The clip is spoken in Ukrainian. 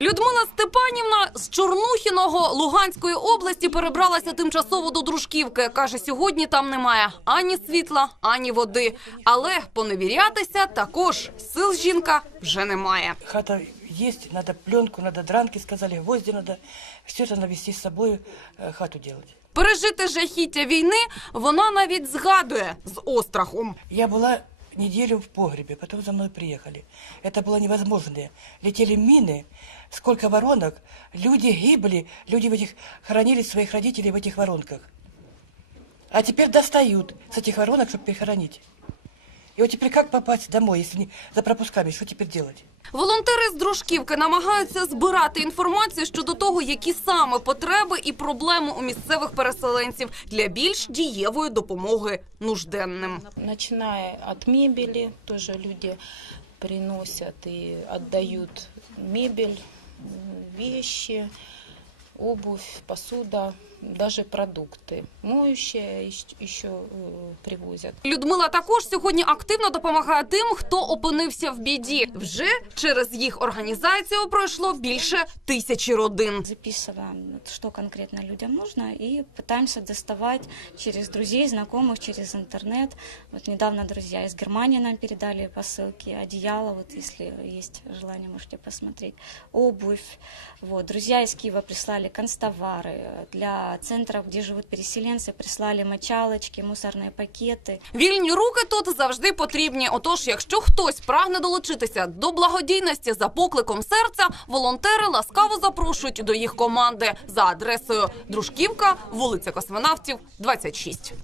Людмила Степанівна з Чорнухіного Луганської області перебралася тимчасово до Дружківки. Каже, сьогодні там немає ані світла, ані води. Але поневірятися також сил жінка вже немає. Хата есть, надо пленку, надо дранки, сказали, гвозди надо. Все это навести с собой, э, хату делать. Пережити жахіття війни вона навіть згадує з острахом. Я была неделю в погребе, потом за мной приехали. Это было невозможно. Летели мины, сколько воронок, люди гибли, люди в этих хоронили своих родителей в этих воронках. А теперь достают с этих воронок, чтобы перехоронить. И вот теперь как попасть домой, если не за пропусками, что теперь делать? Волонтери з Дружківки намагаються збирати інформацію щодо того, які саме потреби і проблеми у місцевих переселенців для більш дієвої допомоги нужденним. Начиная от мебели, тоже люди приносят и отдают мебель, вещи, обувь, посуда, даже продукты. Моющие ещ- еще э, привозят. Людмила також сьогодні активно допомагає тим, хто опинився в біді. Вже через їх організацію пройшло більше тисячі родин. записываем, вот что конкретно людям нужно, и пытаемся доставать через друзей, знакомых, через интернет. Вот недавно друзья из Германии нам передали посылки, одеяло, вот если есть желание, можете посмотреть, обувь. Вот. Друзья из Киева прислали констовары. Для центров, где живут переселенцы, прислали мочалочки, мусорные пакеты. Вільні руки тут завжди потрібні. Отож, якщо хтось прагне долучитися до благодійності за покликом серця, волонтери ласкаво запрошують до їх команди за адресою Дружківка, вулиця Космонавтів, 26.